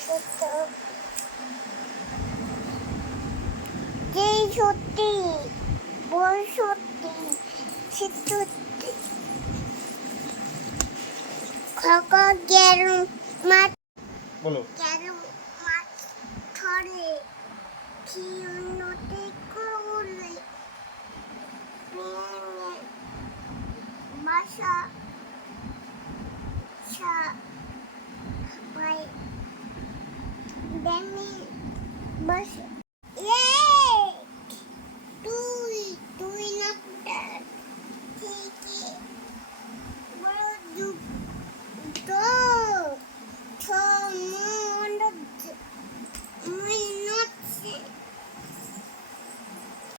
ছোট যেই সত্যি বই সত্যি সে সত্যি খকা গেল মাছ বলো গেল মাছ ধরে কি উন্নতি করলে মেয়ে বাসা Bye.